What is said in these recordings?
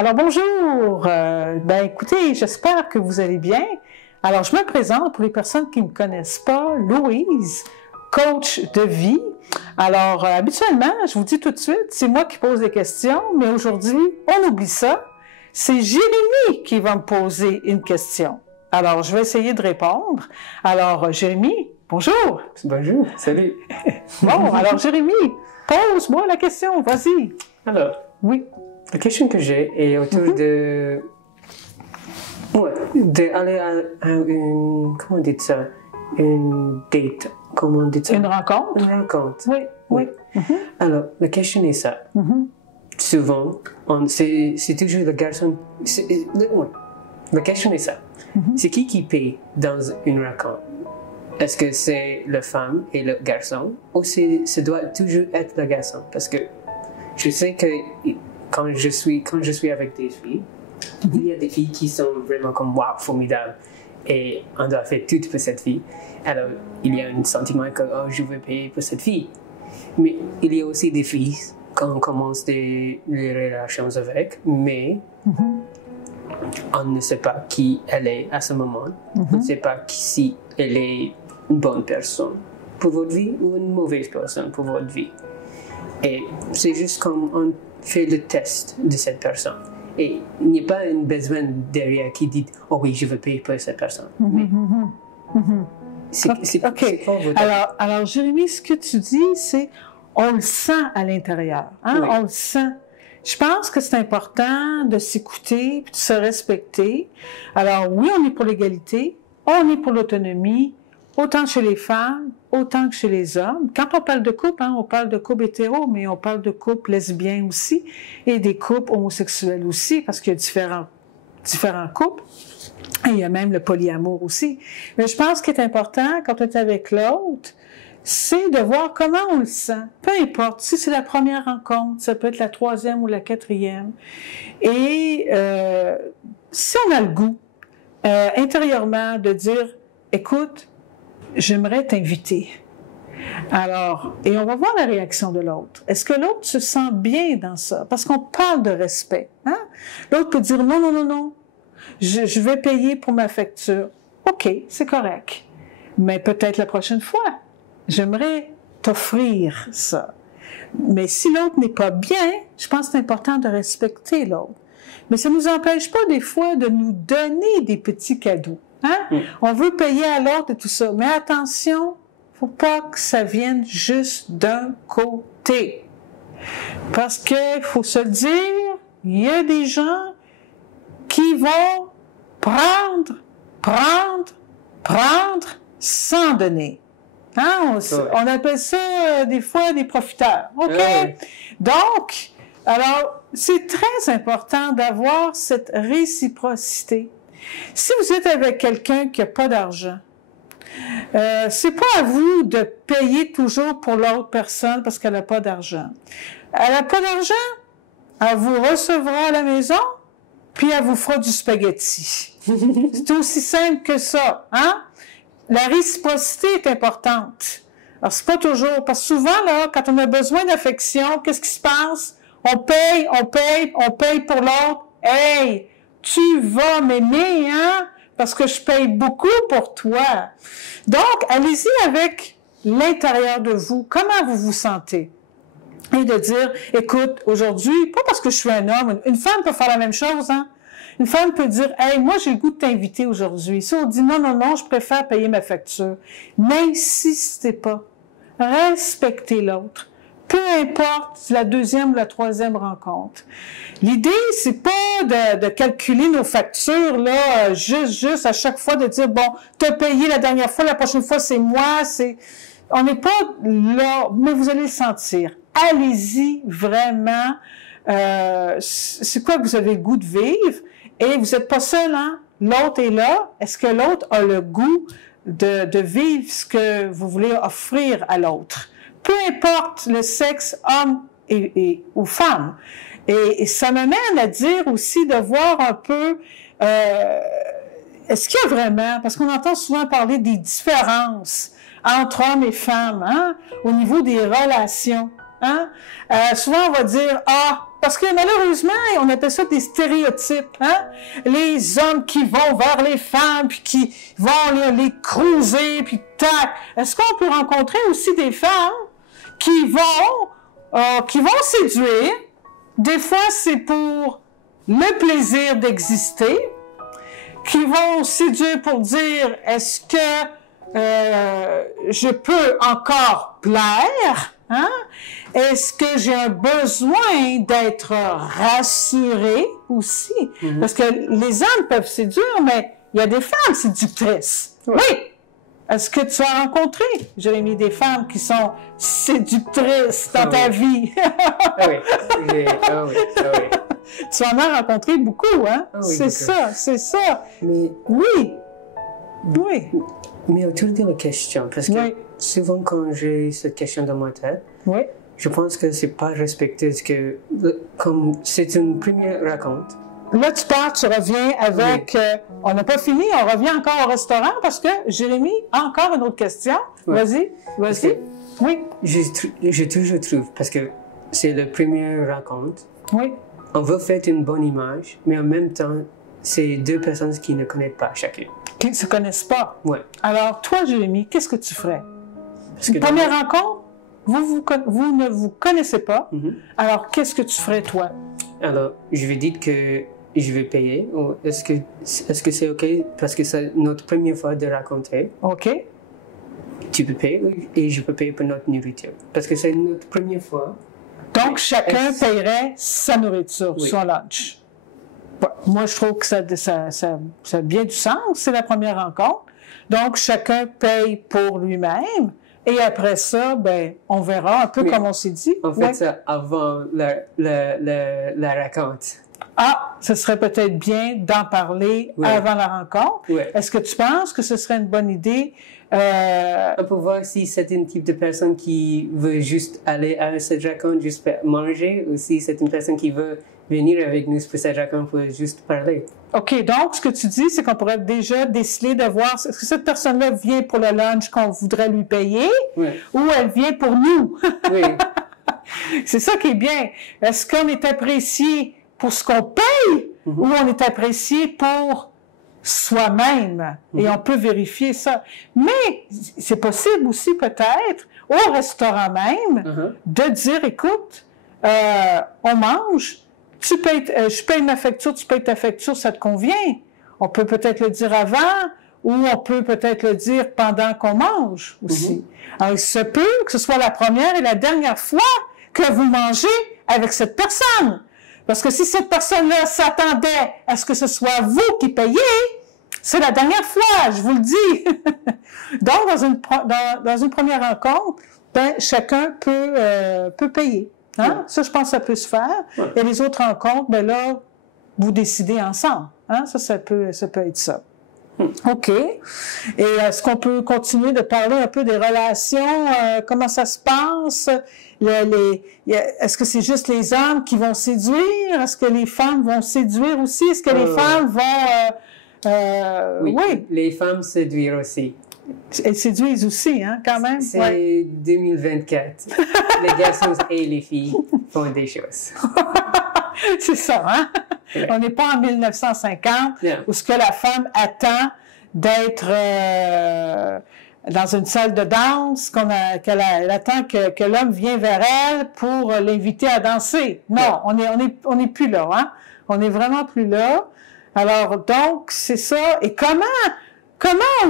Alors bonjour, écoutez, j'espère que vous allez bien. Alors je me présente pour les personnes qui ne me connaissent pas, Louise, coach de vie. Alors habituellement, je vous dis tout de suite, c'est moi qui pose des questions, mais aujourd'hui, on oublie ça. C'est Jérémy qui va me poser une question. Alors je vais essayer de répondre. Alors Jérémy, bonjour. Bonjour, salut. Bon, alors Jérémy, pose-moi la question, vas-y. Alors, oui. La question que j'ai est autour de d'aller à une, comment on dit ça, une date, comment on dit ça? Une rencontre? Une rencontre. Oui, oui. Alors, la question est ça. Souvent, c'est toujours le garçon. La question est ça. C'est qui paye dans une rencontre? Est-ce que c'est la femme et le garçon ou ça doit toujours être le garçon? Parce que je sais que quand je suis avec des filles, il y a des filles qui sont vraiment comme wow, formidables et on doit faire tout pour cette fille. Alors, il y a un sentiment que oh, je veux payer pour cette fille. Mais il y a aussi des filles quand on commence les relations avec, mais on ne sait pas qui elle est à ce moment. On ne sait pas si elle est une bonne personne pour votre vie ou une mauvaise personne pour votre vie. Et c'est juste comme on fait le test de cette personne. Et il n'y a pas un besoin derrière qui dit « Oh oui, je veux payer pour cette personne. » C'est quoi votre... Alors, Jérémy, ce que tu dis, c'est on le sent à l'intérieur. Hein? Oui. On le sent. Je pense que c'est important de s'écouter, de se respecter. Alors, oui, on est pour l'égalité, on est pour l'autonomie, autant chez les femmes, autant que chez les hommes. Quand on parle de couple, on parle de couple hétéro, mais on parle de couple lesbien aussi, et des couples homosexuels aussi, parce qu'il y a différents couples. Et il y a même le polyamour aussi. Mais je pense qu'il est important, quand on est avec l'autre, c'est de voir comment on le sent. Peu importe, si c'est la première rencontre, ça peut être la troisième ou la quatrième. Et si on a le goût, intérieurement, de dire, écoute, j'aimerais t'inviter. Alors, et on va voir la réaction de l'autre. Est-ce que l'autre se sent bien dans ça? Parce qu'on parle de respect. Hein? L'autre peut dire non, non, non, non. Je vais payer pour ma facture. OK, c'est correct. Mais peut-être la prochaine fois, j'aimerais t'offrir ça. Mais si l'autre n'est pas bien, je pense que c'est important de respecter l'autre. Mais ça ne nous empêche pas des fois de nous donner des petits cadeaux. Hein? On veut payer à l'autre et tout ça. Mais attention, faut pas que ça vienne juste d'un côté. Parce qu'il faut se le dire, il y a des gens qui vont prendre sans donner. Hein? On appelle ça des fois des profiteurs. OK? Donc, alors, c'est très important d'avoir cette réciprocité. Si vous êtes avec quelqu'un qui n'a pas d'argent, c'est pas à vous de payer toujours pour l'autre personne parce qu'elle n'a pas d'argent. Elle n'a pas d'argent, elle vous recevra à la maison, puis elle vous fera du spaghetti. C'est aussi simple que ça, hein? La réciprocité est importante. Alors, c'est pas toujours, parce que souvent, là, quand on a besoin d'affection, qu'est-ce qui se passe? On paye pour l'autre. Hey! Tu vas m'aimer, hein? Parce que je paye beaucoup pour toi. Donc, allez-y avec l'intérieur de vous. Comment vous vous sentez? Et de dire, écoute, aujourd'hui, pas parce que je suis un homme, une femme peut faire la même chose, hein? Une femme peut dire, hey, moi, j'ai le goût de t'inviter aujourd'hui. Si on dit, non, non, non, je préfère payer ma facture. N'insistez pas. Respectez l'autre. Peu importe la deuxième ou la troisième rencontre. L'idée, c'est pas de calculer nos factures, là, juste à chaque fois de dire, bon, t'as payé la dernière fois, la prochaine fois, c'est moi, on n'est pas là, mais vous allez le sentir. Allez-y, vraiment. C'est quoi que vous avez le goût de vivre? Et vous n'êtes pas seul, hein? L'autre est là. Est-ce que l'autre a le goût de vivre ce que vous voulez offrir à l'autre? Peu importe le sexe, homme ou femme. Et ça m'amène à dire aussi de voir un peu, est-ce qu'il y a vraiment, parce qu'on entend souvent parler des différences entre hommes et femmes, hein, au niveau des relations. Hein? Souvent, on va dire, ah, parce que malheureusement, on appelle ça des stéréotypes, hein? Les hommes qui vont vers les femmes, puis qui vont les cruiser, puis tac. Est-ce qu'on peut rencontrer aussi des femmes qui vont séduire? Des fois, c'est pour le plaisir d'exister, qui vont séduire pour dire, est-ce que je peux encore plaire? Hein? Est-ce que j'ai un besoin d'être rassuré aussi? Mm-hmm. Parce que les hommes peuvent séduire, mais il y a des femmes séductrices. Oui! Est-ce que tu as rencontré, Jérémie, des femmes qui sont séductrices dans ta vie? Ah oui. Tu en as rencontré beaucoup, hein? Ah oui, c'est ça. Mais... Oui. Mais autour de la question, parce que souvent quand j'ai cette question dans ma tête, je pense que c'est pas respecté, comme c'est une première raconte. Là, tu reviens avec... on n'a pas fini, on revient encore au restaurant parce que, Jérémie, encore une autre question. Vas-y. Oui. Je toujours trouve, parce que c'est la première raconte. Oui. On veut faire une bonne image, mais en même temps, c'est deux personnes qui ne connaissent pas chacune. Qui ne se connaissent pas. Oui. Alors, toi, Jérémie, qu'est-ce que tu ferais? Une première rencontre, vous ne vous connaissez pas. Mm-hmm. Alors, qu'est-ce que tu ferais, toi? Alors, je vais dire que je vais payer. Est-ce que c'est OK? Parce que c'est notre première fois de raconter. OK. Tu peux payer et je peux payer pour notre nourriture. Parce que c'est notre première fois. Donc, chacun paierait sa nourriture, son lunch. Bon, moi, je trouve que ça a bien du sens. C'est la première rencontre. Donc, chacun paye pour lui-même. Et après ça, on verra un peu comme on s'est dit. On fait ça avant la raconte. Ah, ce serait peut-être bien d'en parler avant la rencontre. Est-ce que tu penses que ce serait une bonne idée? On peut voir si c'est un type de personne qui veut juste aller à cette rencontre, juste pour manger, ou si c'est une personne qui veut venir avec nous pour cette rencontre pour juste parler. OK, donc ce que tu dis, c'est qu'on pourrait déjà décider de voir, est-ce que cette personne-là vient pour le lunch qu'on voudrait lui payer, ou elle vient pour nous? Oui. C'est ça qui est bien. Est-ce qu'on est apprécié pour ce qu'on paye, ou on est apprécié pour soi-même? Et on peut vérifier ça. Mais c'est possible aussi peut-être, au restaurant même, de dire, écoute, on mange, je paye ma facture, tu payes ta facture, ça te convient. On peut peut-être le dire avant, ou on peut peut-être le dire pendant qu'on mange aussi. Alors, il se peut que ce soit la première et la dernière fois que vous mangez avec cette personne. Parce que si cette personne-là s'attendait à ce que ce soit vous qui payez, c'est la dernière fois, je vous le dis. Donc, dans une première rencontre, chacun peut payer. Hein? Ça, je pense que ça peut se faire. Et les autres rencontres, là, vous décidez ensemble. Hein? Ça peut être ça. OK. Et est-ce qu'on peut continuer de parler un peu des relations? Comment ça se passe? Est-ce que c'est juste les hommes qui vont séduire? Est-ce que les femmes vont séduire aussi? Est-ce que les femmes vont... oui, les femmes séduisent aussi. Elles séduisent aussi, hein, quand même? C'est 2024. Les garçons et les filles font des choses. C'est ça, hein? On n'est pas en 1950 où ce que la femme attend d'être dans une salle de danse, qu'elle attend que l'homme vienne vers elle pour l'inviter à danser. Non, on n'est plus là, hein? On n'est vraiment plus là. Alors, donc, c'est ça. Et comment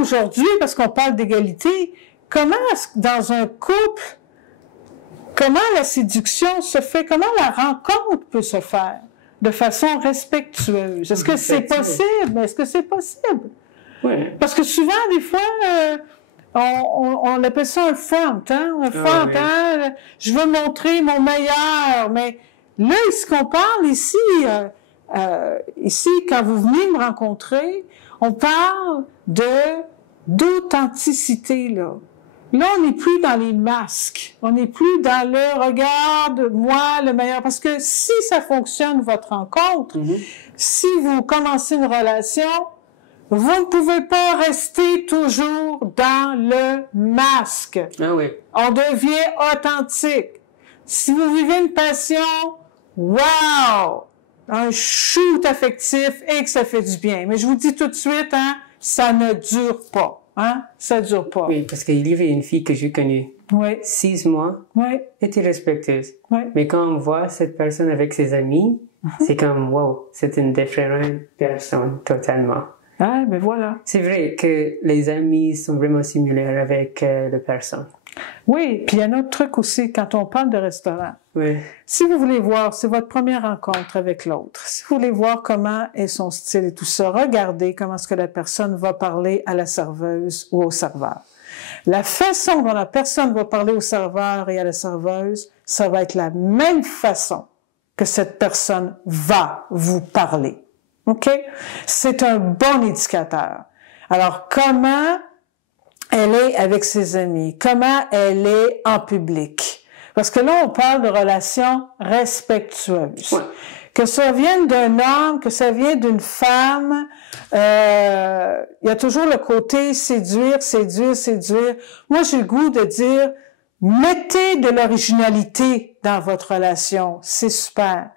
aujourd'hui, parce qu'on parle d'égalité, comment dans un couple, comment la séduction se fait, comment la rencontre peut se faire de façon respectueuse? Est-ce que c'est possible? Est-ce que c'est possible? Oui. Parce que souvent, des fois, on appelle ça un front, hein? Un front, hein? Je veux montrer mon meilleur, mais là, ce qu'on parle ici, quand vous venez me rencontrer, on parle d'authenticité, là. Là, on n'est plus dans les masques. On n'est plus dans le « regarde, moi, le meilleur ». Parce que si ça fonctionne, votre rencontre, si vous commencez une relation, vous ne pouvez pas rester toujours dans le masque. Ah oui. On devient authentique. Si vous vivez une passion, wow! Un shoot affectif et que ça fait du bien. Mais je vous dis tout de suite, hein, ça ne dure pas. Hein? Ça dure pas. Oui, parce qu'il y avait une fille que j'ai connue. Oui. 6 mois. Oui. Était respectueuse. Oui. Mais quand on voit cette personne avec ses amis, c'est comme, wow, c'est une différente personne, totalement. Ah, ben voilà. C'est vrai que les amis sont vraiment similaires avec les personnes. Oui, puis il y a un autre truc aussi, quand on parle de restaurant. Oui. Si vous voulez voir, c'est votre première rencontre avec l'autre. Si vous voulez voir comment est son style et tout ça, regardez comment est-ce que la personne va parler à la serveuse ou au serveur. La façon dont la personne va parler au serveur et à la serveuse, ça va être la même façon que cette personne va vous parler. OK? C'est un bon indicateur. Alors, comment elle est avec ses amis? Comment elle est en public? Parce que là, on parle de relations respectueuses. Ouais. Que ça vienne d'un homme, que ça vienne d'une femme, il y a toujours le côté séduire, séduire, séduire. Moi, j'ai le goût de dire, mettez de l'originalité dans votre relation. C'est super.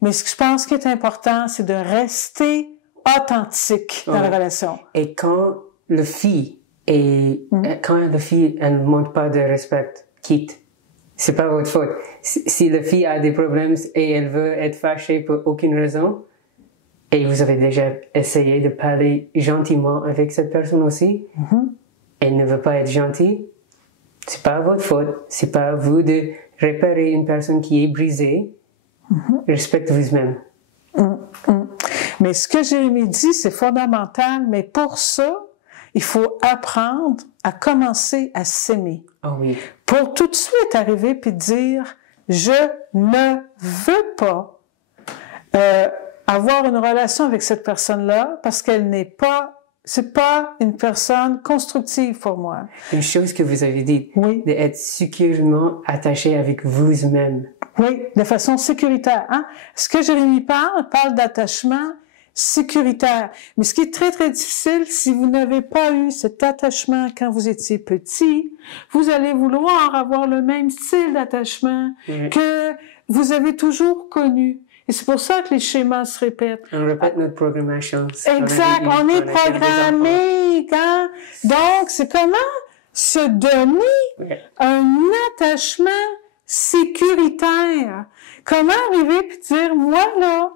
Mais ce que je pense qui est important, c'est de rester authentique dans la relation. Et quand la fille elle ne montre pas de respect, quitte. C'est pas votre faute. Si la fille a des problèmes et elle veut être fâchée pour aucune raison, et vous avez déjà essayé de parler gentiment avec cette personne aussi, elle ne veut pas être gentille, c'est pas votre faute. C'est pas à vous de réparer une personne qui est brisée. Respectez vous-même. Mais ce que Jérémie dit, c'est fondamental, mais pour ça, il faut apprendre à commencer à s'aimer. Oh oui. Pour tout de suite arriver puis dire, je ne veux pas avoir une relation avec cette personne-là parce qu'elle n'est pas, c'est pas une personne constructive pour moi. Une chose que vous avez dit, oui, d'être sécurement attaché avec vous-même. Oui, de façon sécuritaire. Hein? Ce que Jérémie parle d'attachement sécuritaire. Mais ce qui est très, très difficile, si vous n'avez pas eu cet attachement quand vous étiez petit, vous allez vouloir avoir le même style d'attachement que vous avez toujours connu. Et c'est pour ça que les schémas se répètent. On répète notre programmation. Exact, on est programmé. Hein? Donc, c'est comment se donner un attachement sécuritaire. Comment arriver puis dire, moi, là,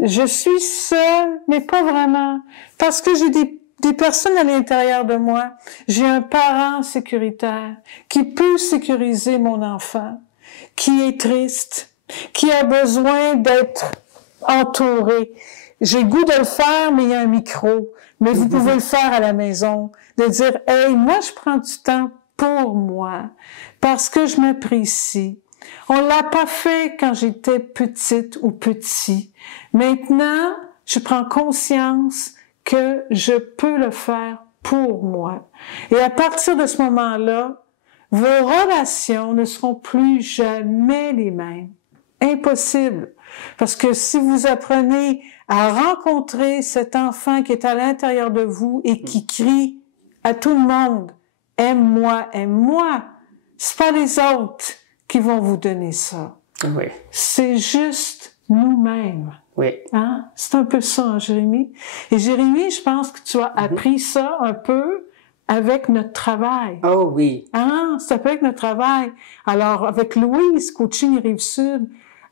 je suis seule, mais pas vraiment. Parce que j'ai des personnes à l'intérieur de moi. J'ai un parent sécuritaire qui peut sécuriser mon enfant, qui est triste, qui a besoin d'être entouré. J'ai le goût de le faire, mais il y a un micro. Mais vous pouvez le faire à la maison. De dire, hey, moi, je prends du temps pour moi, parce que je m'apprécie. On l'a pas fait quand j'étais petite ou petit. Maintenant, je prends conscience que je peux le faire pour moi. Et à partir de ce moment-là, vos relations ne seront plus jamais les mêmes. Impossible. Parce que si vous apprenez à rencontrer cet enfant qui est à l'intérieur de vous et qui crie à tout le monde, aime-moi, aime-moi, c'est pas les autres qui vont vous donner ça. Oui. C'est juste nous-mêmes. Oui. Hein? C'est un peu ça, hein, Jérémie. Et Jérémie, je pense que tu as appris ça un peu avec notre travail. Oh oui. Hein? C'est un peu avec notre travail. Alors, avec Louise, Coaching Rive-Sud,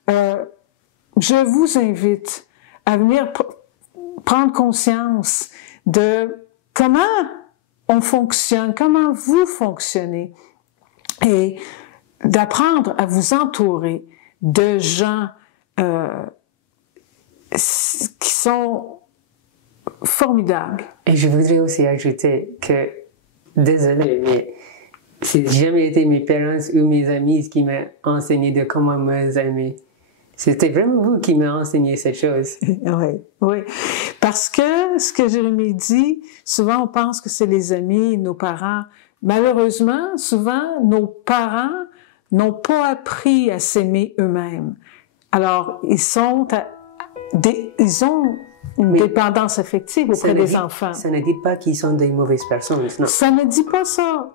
je vous invite à venir prendre conscience de comment on fonctionne, comment vous fonctionnez, et d'apprendre à vous entourer de gens qui sont formidables. Et je voudrais aussi ajouter que, désolé, mais c'est jamais été mes parents ou mes amis qui m'ont enseigné de comment me aimer. C'était vraiment vous qui m'avez enseigné cette chose. Oui, oui. Parce que ce que Jérémie dit, souvent on pense que c'est les amis, nos parents. Malheureusement, souvent, nos parents n'ont pas appris à s'aimer eux-mêmes. Alors, ils ont une dépendance affective auprès des enfants. Ça ne dit pas qu'ils sont des mauvaises personnes, non. Ça ne dit pas ça.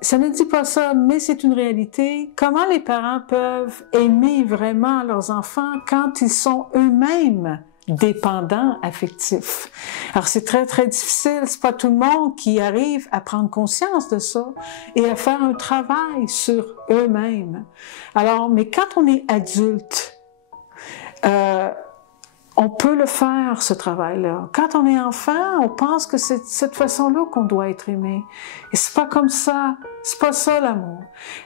ça ne dit pas ça, mais c'est une réalité. Comment les parents peuvent aimer vraiment leurs enfants quand ils sont eux-mêmes dépendants affectifs? Alors, c'est très, très difficile. C'est pas tout le monde qui arrive à prendre conscience de ça et à faire un travail sur eux-mêmes. Alors, mais quand on est adulte, on peut le faire, ce travail-là. Quand on est enfant, on pense que c'est de cette façon-là qu'on doit être aimé. Et c'est pas comme ça. C'est pas ça, l'amour.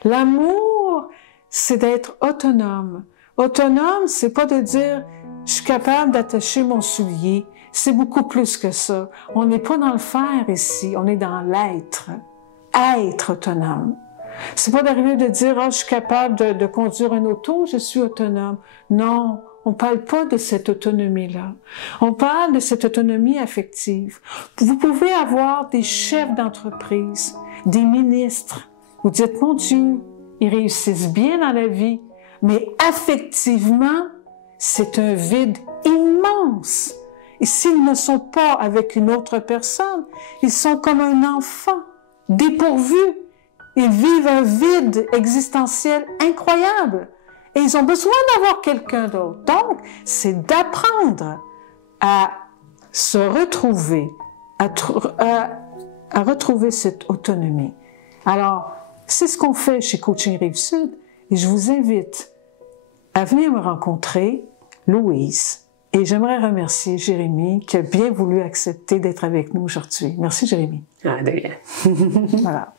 L'amour, c'est d'être autonome. Autonome, c'est pas de dire « je suis capable d'attacher mon soulier ». C'est beaucoup plus que ça. On n'est pas dans le faire ici, on est dans l'être. Être autonome. C'est pas d'arriver de dire « oh, je suis capable de conduire un auto, je suis autonome ». Non. On parle pas de cette autonomie-là. On parle de cette autonomie affective. Vous pouvez avoir des chefs d'entreprise, des ministres. Vous dites, mon Dieu, ils réussissent bien dans la vie, mais affectivement, c'est un vide immense. Et s'ils ne sont pas avec une autre personne, ils sont comme un enfant, dépourvu. Ils vivent un vide existentiel incroyable. Et ils ont besoin d'avoir quelqu'un d'autre. Donc, c'est d'apprendre à se retrouver, à retrouver cette autonomie. Alors, c'est ce qu'on fait chez Coaching Rive-Sud. Et je vous invite à venir me rencontrer, Louise. Et j'aimerais remercier Jérémy qui a bien voulu accepter d'être avec nous aujourd'hui. Merci, Jérémy. Ah, de rien. Voilà.